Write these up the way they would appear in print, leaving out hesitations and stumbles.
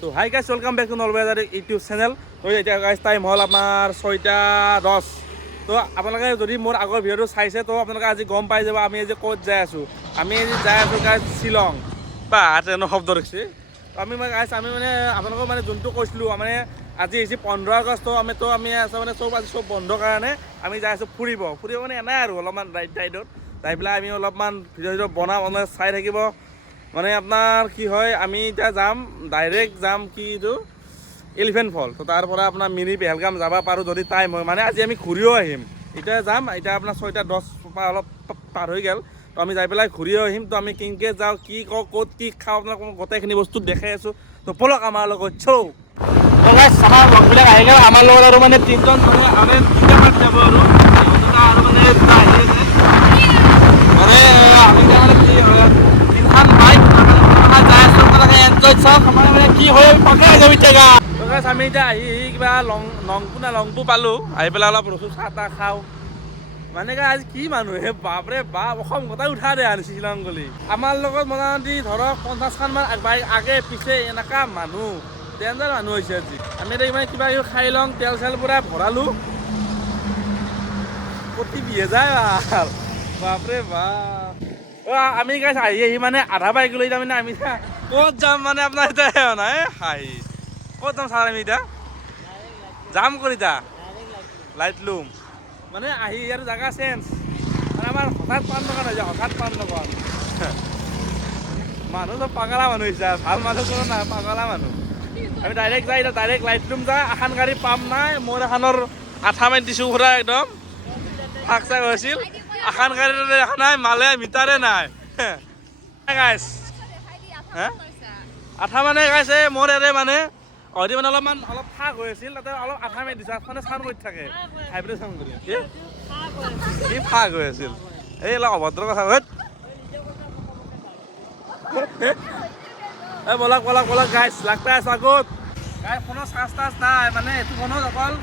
তো hi guys welcome back to Nalbari YouTube channel. তো এতিয়া গাইছ টাইম হ'ল আমাৰ 6:10। তো আপোনালোকে যদি মোৰ আগৰ ভিডিঅ'টো চাইছে তো আপোনালোকে আজি গম পাই যাব আমি আজি ক'ত যাই আছোঁ। আমি আজি যাই আছোঁ গাইছ শ্বিলং বা ট্ৰেইনৰ শব্দ দিছে। আমি গাইছ আমি মানে আপোনালোকক মানে যোনটো কৈছিলোঁ মানে আজি হৈছে 15 আগষ্ট। আমি আছোঁ মানে চব বন্ধৰ কাৰণে আমি যাই আছোঁ ফুৰিব মানে এনেই আৰু অলপমান ৰাইডত যাই পেলাই আমি অলপমান ভিডিঅ' বনাম চাই থাকিব। মানে আপোনাৰ কি হয় আমি এতিয়া যাম ডাইৰেক্ট যাম কি এইটো এলিফেণ্ট ফল। তো তাৰ পৰা আপোনাৰ মিনি পেহেলগাম যাব পাৰোঁ যদি টাইম হয়। মানে আজি আমি ঘূৰিও আহিম। এতিয়া যাম এতিয়া আপোনাৰ 6:10 অলপ পাৰ হৈ গ'ল। তো আমি যাই পেলাই ঘূৰিও আহিম। তো আমি কেনেকৈ যাওঁ কি কওঁ ক'ত কি খাওঁ আপোনাক গোটেইখিনি বস্তু দেখাই আছোঁ। তো ব'লক আমাৰ লগত চৌ আমাৰ লগবিলাক আহি গ'ল। আমাৰ লগত আৰু মানে 3জন মানে তিনিটা পাৰ্ট যাব আৰু মানে আমি মানে কি তিনিখন বাইক যাই আছোঁ। আপোনালোকে এনজয় চাওক আমাৰ মানে কি হয় পকাই যাব এতিয়া। আমি এতিয়া আহি কিবা লংপু পালোঁ। আহি পেলাই অলপ ৰচো চাহ তাহ খাওঁ। মানে আজি কি মানুহ হে বাপৰে বাপ অসম গোটাই উঠা দে আনিছে শ্বিলং গ'লি। আমাৰ লগত মোটামুটি ধৰক 50খন মান বাইক আগে পিছে এনেকুৱা মানুহ ডেঞ্জাৰ মানুহ হৈছে আজি। আমি এতিয়া ইমান কিবা কিবি খাই লওঁ তেল চেল পূৰা ভৰালোঁ। প্ৰতি বিহে যায় বাপৰে বাপ। আমি গাইছ আহি মানে আধা বাইক লৈ যাম আমি ক'ত যাম মানে আপোনাৰ এতিয়া নাই হাই ক'ত যাম ছাৰ আমি এতিয়া যাম কৰি এতিয়া লাইট লুম মানে আহি ইয়াৰ জেগা চেঞ্জ মানে আমাৰ হঠাৎ পাণ দোকান হৈ যায় হঠাৎ পাণ দোকান মানুহ চব পাগলা মানুহ হৈছে ভাল মানুহ কোনো নাই পাগলা মানুহ। আমি ডাইৰেক্ট যাই এতিয়া ডাইৰেক্ট লাইট লুম যা এখন গাড়ী পাম নাই মোৰ এখনৰ আঠা মাৰি দিছোঁ পুৰা একদম ফাক চাক হৈছিল। এখন গাড়ী দেখা নাই মালে মিটাৰে নাই গাইছ হে আঠা মানে গাইছে মোৰ ইয়াতে মানে হয়তো মানে অলপ ফাক হৈ আছিল তাতে অলপ আঠা মাৰি দিছোঁ আঠখনে চাউণ্ড কৰি থাকে ভাইব্ৰেশ্যন কৰি কি ফাক হৈ আছিল এই অলপ অভদ্ৰ কথা হয়। এই বলক গাইছ লাগতা আছে আগত গাড়ী ফোনৰ চাৰ্জ তাৰ্জ নাই মানে এইটো ফোনত অকল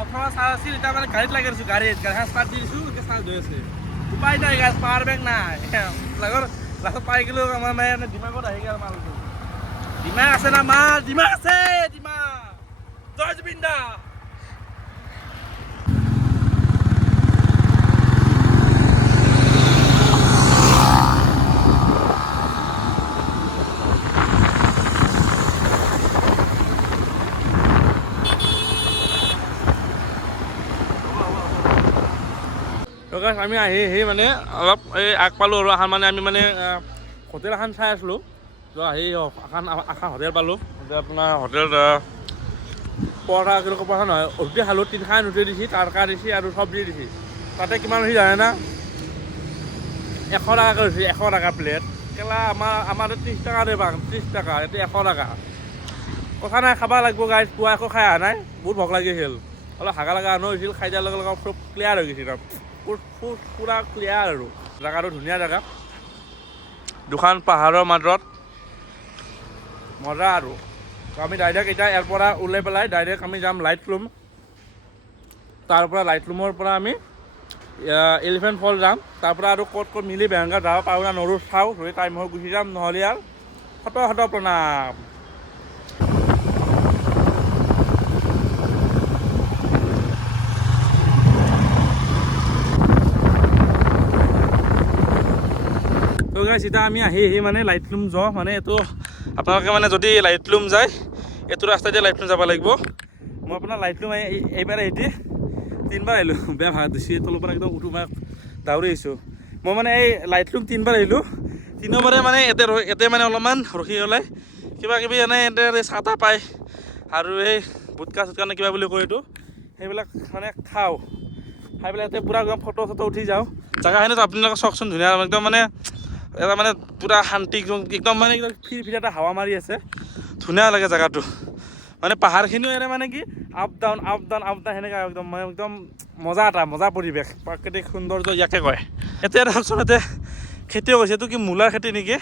18 চাৰ্জ আছিল। এতিয়া মানে গাড়ীত লাগি দিছোঁ গাড়ী ষ্টাৰ্ট দি দিছোঁ এতিয়া চাৰ্জ হৈ আছে। উপায় নাই গাছ পাৱাৰ বেংক নাই লাগৰ লাষ্টত পাই গ'লোঁ। আমাৰ মানে ডিমাগত আহি গ'ল মালটো ডিমাগ আছে না মাৰ ডিমাগ আছে ডিমাগ জয় জুবিন দা। আমি আহি মানে অলপ এই আগ পালোঁ আৰু এখন মানে আমি মানে হোটেল এখন চাই আছিলোঁ। তো আহি এখন হোটেল পালোঁ এতিয়া আপোনাৰ হোটেল পৰঠা কেনেকুৱা পৰঠা নহয় ৰুটি খালোঁ 3খান ৰুটি দিছে তাৰকা দিছে আৰু চব্জি দিছে। তাতে কিমান হৈছে জানে না 100 টকাকৈ হৈছে 100 টকা প্লেট কেলা আমাৰ 30 টকা দে পাম 30 টকা এতিয়া 100 টকা কথা নাই খাব লাগিব গাইজ। পুৱা একো খাই অহা নাই বহুত ভোক লাগিছিল অলপ হাগা লগা আনো হৈছিল খাই দিয়াৰ লগে লগে চব ক্লিয়াৰ হৈ গৈছিল পূৰা ক্লিয়াৰ আৰু জেগাটো ধুনীয়া জেগা দুখন পাহাৰৰ মাজত মজা আৰু। আমি ডাইৰেক্ট এতিয়া ইয়াৰ পৰা ওলাই পেলাই ডাইৰেক্ট আমি যাম লাইট লুম। তাৰ পৰা লাইট লুমৰ পৰা আমি এলিফেণ্ট ফল যাম। তাৰ পৰা আৰু ক'ত মিলি বেংগা যাব পাৰোঁ না নৰো চাওঁ ধৰি টাইম হৈ গুচি যাম নহ'লে আৰু শত প্ৰণাম। তো গাইছ এতিয়া আমি আহি মানে লাইট লুম যাওঁ মানে এইটো আপোনালোকে মানে যদি লাইট লুম যায় এইটো ৰাস্তাই দিয়ে লাইট লুম যাব লাগিব। মই আপোনাৰ লাইট লুম এইবাৰ এটি 3বাৰ আহিলোঁ বেয়া ভাগ দিছোঁ তলৰ পৰা একদম উঠো মই দাউৰি আহিছোঁ। মই মানে এই লাইট লুম 3বাৰ আহিলোঁ 3বাৰে মানে ইয়াতে মানে অলপমান ৰখি ওলাই কিবা কিবি এনে চাহ তাহ পায় আৰু এই বুটকা চুটকা নে কিবা বুলি কয় এইটো সেইবিলাক মানে খাওঁ খাই পেলাই ইয়াতে পূৰা একদম ফটো চটো উঠি যাওঁ। জেগাখিনিত আপোনালোকে চাওকচোন ধুনীয়া একদম মানে এটা মানে পূৰা শান্তি একদম মানে একদম ফিৰ এটা হাৱা মাৰি আছে ধুনীয়া লাগে জেগাটো। মানে পাহাৰখিনিও এনে মানে কি আপ ডাউন সেনেকুৱা একদম মানে একদম মজা পৰিৱেশ প্ৰাকৃতিক সৌন্দৰ্য ইয়াকে কয়। এতিয়া ধৰকচোন ইয়াতে খেতিও কৈছে এইটো কি মূলাৰ খেতি নেকি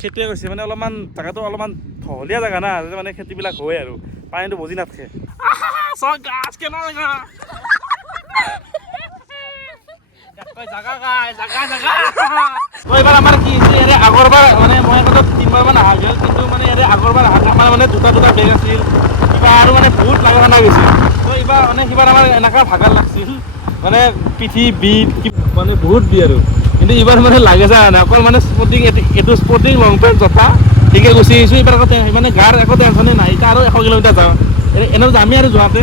খেতিয়ে কৈছে মানে অলপমান জেগাটো অলপমান ঢলীয়া জেগা না মানে খেতিবিলাক হয় আৰু পানীটো বজি নাথাকে। এইবাৰ আমাৰ কি হৈছে আগৰবাৰ মানে মই তিনিবাৰমান অহা গ'ল, কিন্তু মানে ইয়াতে আগৰবাৰ অহা আমাৰ মানে দুটা বেগ আছিল, কিবা আৰু মানে বহুত লাগা খানা গৈছিল। তো এইবাৰ মানে সিবাৰ আমাৰ এনেকুৱা ভাগাৰ লাগছিল, মানে পিঠি বিট মানে বহুত বি আৰু, কিন্তু এইবাৰ মানে লাগে যা নাই, অকল মানে স্পৰ্টিং এইটো স্পৰ্টিং লং পেণ্ট জোতা ঠিকে গুচি আহিছোঁ। এইবাৰ আগতে মানে গাৰ একো টেনশ্যনেই নাই, এতিয়া আৰু 100 কিলোমিটাৰ যাওঁ, এনেও যামেই আৰু যোৱাতে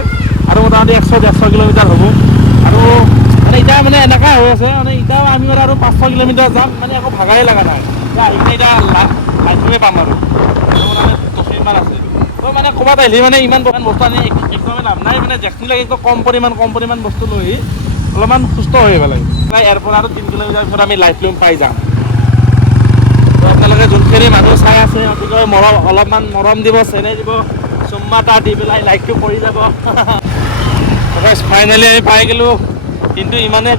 আৰু মোটামুটি 100-150 কিলোমিটাৰ হ'ব। আৰু মানে এতিয়া মানে এনেকুৱা হৈ আছে, মানে এতিয়া আমি আৰু 500 কিলোমিটাৰ যাম, মানে একো ভাগাই লগা নাই। এতিয়া লাইটটোৱে পাম আৰু মানে 200মান আছে। তো মানে ক'ৰবাত আহিলে মানে ইমান বস্তু আনি একদমেই লাভ নাই, মানে যেখিনি লাগে কম পৰিমাণ বস্তু লৈ অলপমান সুস্থ হৈ আহিব লাগে। ইয়াৰ পৰা আৰু 3 কিলোমিটাৰ পিছত আমি লাইটলুম পাই যাম। তো আপোনালোকে যোনখিনি মানুহ চাই আছে, আপোনালোকে অলপমান মৰম দিব, চেনেহ দিব, চুম্মা এটা দি পেলাই লাইকটো কৰি যাব। ফাইনেলি আমি পাই গ'লোঁ, কিন্তু ইমানেই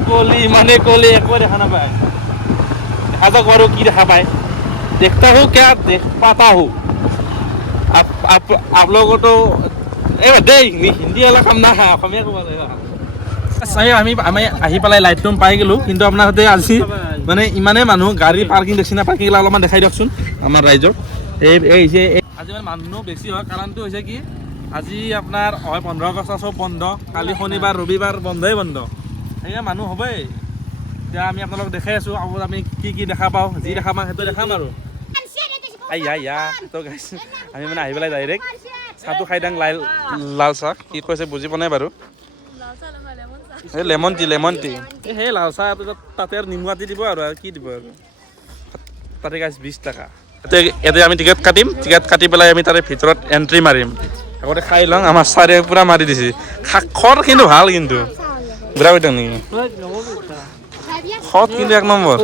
কুঁৱলী একোৱে দেখা নাপায়। দেখা যাওক বাৰু কি দেখা পায়। देखता हूँ क्या देख पाता हूँ। आप लोगों को तो হিন্দী অলপ কাম নাই, অসমীয়া ক'ব লাগিব। আমি আহি পেলাই লাইটলুম পাই গ'লোঁ, কিন্তু আপোনাৰ সৈতে আজি মানে ইমানেই মানুহ, গাড়ী পাৰ্কিং দেখছি না, পাৰ্কিং অলপমান দেখাই দিয়কচোন আমাৰ ৰাইজক। আজি মানে মানুহ বেছি হয়, কাৰণটো হৈছে কি, আজি আপোনাৰ 15 আগষ্ট চব বন্ধ, কালি শনিবাৰ ৰবিবাৰ বন্ধই বন্ধ, সেইকাৰণে মানুহ হ'বই। এতিয়া আমি আপোনালোক দেখাই আছোঁ, আৰু আমি কি দেখা পাওঁ, যি দেখা পাওঁ সেইটো দেখাম আৰু। তো গাইছ আমি মানে আহি পেলাই ডাইৰেক্ট চাহটো খাই দাং, লাল চাহ কি কৈছে বুজি পোৱা নাই বাৰু। এই লেমন টি সেই লাল চাহ তাতে আৰু নিমখ দি দিব আৰু কি দিব আৰু, তাতে গাইছ 20 টকা। ইয়াতে আমি টিকেট কাটিম, টিকেট কাটি পেলাই আমি তাৰে ভিতৰত এণ্ট্ৰি মাৰিম। আগতে খাই লওঁ, আমাৰ ছাৰে পূৰা মাৰি দিছে। খৰ কিন্তু ভাল, কিন্তু বুঢ়া কৈতা নেকি খত কিন্তু 1 নম্বৰ।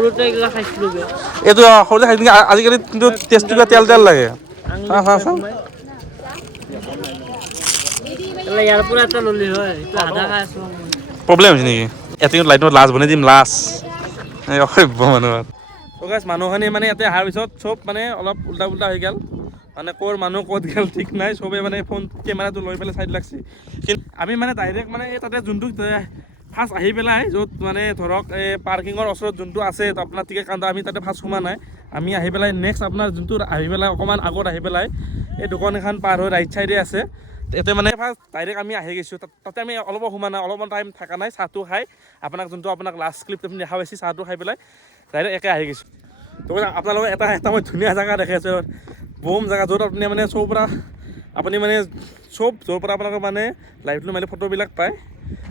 এইটো সৰুতে খাইছিল, আজিকালি কিন্তু টেষ্টটো তেল লাগে। প্ৰব্লেম হৈছে নেকি? ইয়াতে লাইটত লাজ বনাই দিম, লাজ অসভ্য মানুহৰ। মানুহখিনি মানে ইয়াতে অহাৰ পিছত চব মানে অলপ উল্টা হৈ গ'ল, মানে ক'ৰ মানুহ ক'ত গ'ল ঠিক নাই, চবেই মানে ফোন কেমেৰাটো লৈ পেলাই চাইড লাগছে। কিন্তু আমি মানে ডাইৰেক্ট মানে এই তাতে যোনটো ফাৰ্ষ্ট আহি পেলাই, য'ত মানে ধৰক এই পাৰ্কিঙৰ ওচৰত যোনটো আছে, তো আপোনাৰ টিকেট কাউণ্টাৰ, আমি তাতে ফাৰ্ষ্ট সোমা নাই। আমি আহি পেলাই নেক্সট আপোনাৰ যোনটো আহি পেলাই অকণমান আগত আহি পেলাই এই দোকান এখন পাৰ হৈ ৰাইট চাইডে আছে, ইয়াতে মানে ফাৰ্ষ্ট ডাইৰেক্ট আমি আহি গৈছোঁ। তাতে আমি অলপ সোমা নাই, অলপমান টাইম থকা নাই, চাহটো খাই যোনটো আপোনাক লাষ্ট ক্লিপ আপুনি দেখা পাইছে, চাহটো খাই পেলাই ডাইৰেক্ট একে আহি গৈছোঁ। তো আপোনালোকে এটা মই ধুনীয়া জেগা দেখাই আছোঁ, বম জেগা, য'ত আপুনি মানে চব পৰা আপুনি মানে চব য'ৰ পৰা আপোনালোকে মানে লাইভটো মাৰিলে ফটোবিলাক পায়।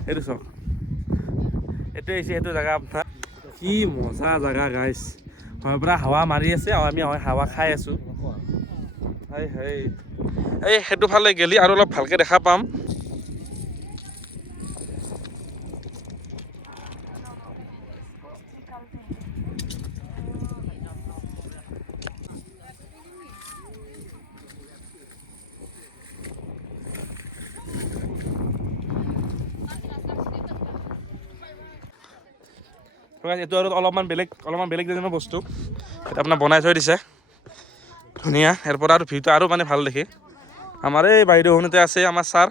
এইটো চাওক, এইটোৱে হৈছে সেইটো জেগা আপোনাৰ। কি মজা জেগা গাইছ, হয় পৰা হাৱা মাৰি আছে আৰু আমি হাৱা খাই আছোঁ। এই সেইটো ফালে গেলি আৰু অলপ ভালকৈ দেখা পাম। এইটো আৰু অলপমান বেলেগ ডিজাইনৰ বস্তু, এটা আপোনাৰ বনাই থৈ দিছে ধুনীয়া। ইয়াৰ পৰা আৰু ভিউটো আৰু মানে ভাল দেখি। আমাৰ এই বাইদেউ শুনোতে আছে আমাৰ ছাৰ,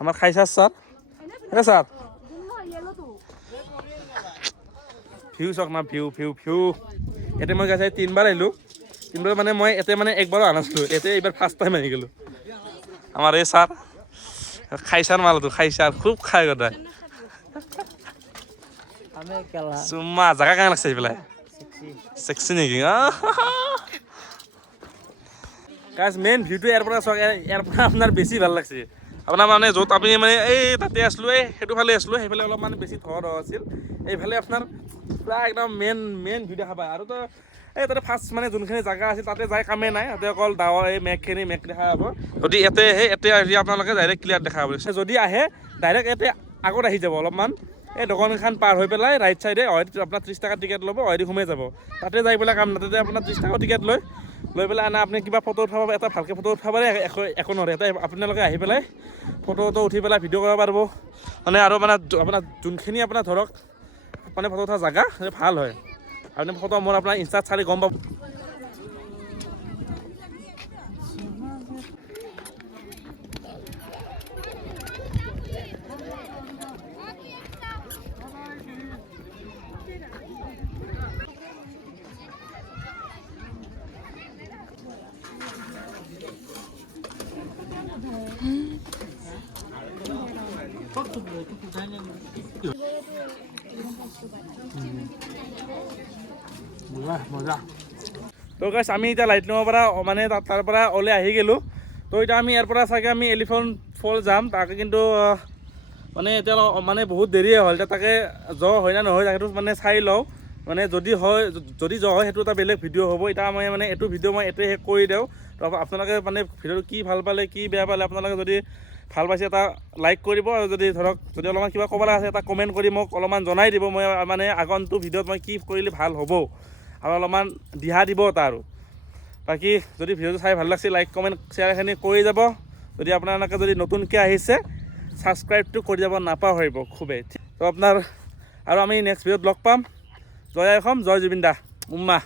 আমাৰ খাইছাৰ ছাৰ, ছাৰ ভিউ চাওক না, ভিউ ইয়াতে মই গাইছে 3 বাৰ আহিলোঁ, 3 বাৰ মানে মই ইয়াতে মানে 1 বাৰো অহা নাছিলোঁ, ইয়াতে এইবাৰ ফাৰ্ষ্ট টাইম আহি গ'লোঁ। আমাৰ এই ছাৰ খাইছাৰ মালটো, খাইছাৰ খুব খাই গদায়। চুম্মা জাগা কেনে লাগছে এইফালে, চেক্সি নেকি? গাইছ মেইন ভিউটো ইয়াৰ পৰা চাওক, ইয়াৰ পৰা আপোনাৰ বেছি ভাল লাগছে। আপোনাৰ মানে য'ত আপুনি মানে এই তাতে আছিলোঁ, এই সেইটো ফালে আছিলোঁ, সেইফালে অলপ মানে বেছি ধৰ আছিল, এইফালে আপোনাৰ পূৰা একদম মেইন ভিউ দেখা পায়। আৰু তো এই তাতে ফাৰ্ষ্ট মানে যোনখিনি জেগা আছিল তাতে যাই কামেই নাই, তাতে অকল ডাৱৰ এই মেঘ দেখা পাব। যদি ইয়াতে আহি আপোনালোকে ডাইৰেক্ট ক্লিয়াৰ দেখা পাব। যদি আহে ডাইৰেক্ট ইয়াতে আগত আহি যাব অলপমান, এই দোকানখন পাৰ হৈ পেলাই ৰাইট চাইডে আপোনাৰ 30 টকা টিকেট ল'ব, দি সোমাই যাব। তাতে যাই পেলাই কাম নাই, তাতে আপোনাৰ 30 টকা টিকেট লৈ পেলাই আপুনি কিবা ফটো উঠাব, এটা ভালকৈ ফটো উঠাব পাৰে, একো নোৱাৰে। ইয়াতে আপোনালোকে আহি পেলাই ফটো উঠি পেলাই ভিডিঅ' কৰিব পাৰিব, মানে আৰু মানে আপোনাৰ যোনখিনি আপোনাৰ ধৰক মানে ফটো উঠা জেগা ভাল হয়। আপুনি ফটো মোৰ আপোনাৰ ইনষ্টাত চাই গম পাব। তো গাইছ আমি এতিয়া লাইটলুমৰ পৰা মানে তাৰ পৰা ওলাই আহি গ'লোঁ। তো এতিয়া আমি ইয়াৰ পৰা চাগে আমি এলিফেণ্ট ফল যাম। তাকে কিন্তু মানে এতিয়া মানে বহুত দেৰিয়ে হ'ল। এতিয়া তাকে জ্বৰ হয় না নহয় তাকেতো মানে চাই লওঁ। মানে যদি জ্বৰ হয় সেইটো এটা বেলেগ ভিডিঅ' হ'ব। এতিয়া মই মানে এইটো ভিডিঅ' মই এইটোৱে শেষ কৰি দিওঁ। তো আপোনালোকে মানে ভিডিঅ'টো কি ভাল পালে কি বেয়া পালে আপোনালোকে যদি ভাল পাইছে এটা লাইক কৰিব, আৰু যদি ধৰক যদি অলপমান কিবা ক'ব লগা আছে এটা কমেণ্ট কৰি মোক অলপমান জনাই দিব। মই মানে আগন্তুক ভিডিঅ'ত মই কি কৰিলে ভাল হ'ব আৰু অলপমান দিহা দিব তাৰ। বাকী যদি ভিডিঅ'টো চাই ভাল লাগছে লাইক কমেণ্ট শ্বেয়াৰখিনি কৰি যাব। যদি আপোনালোকে যদি নতুনকৈ আহিছে ছাবস্ক্ৰাইবটো কৰি যাব নাপাহৰিব খুবেই। তো আপোনাৰ আৰু আমি নেক্সট ভিডিঅ'ত লগ পাম। জয় আই অসম, জয় জুবিন দা, উম্মা।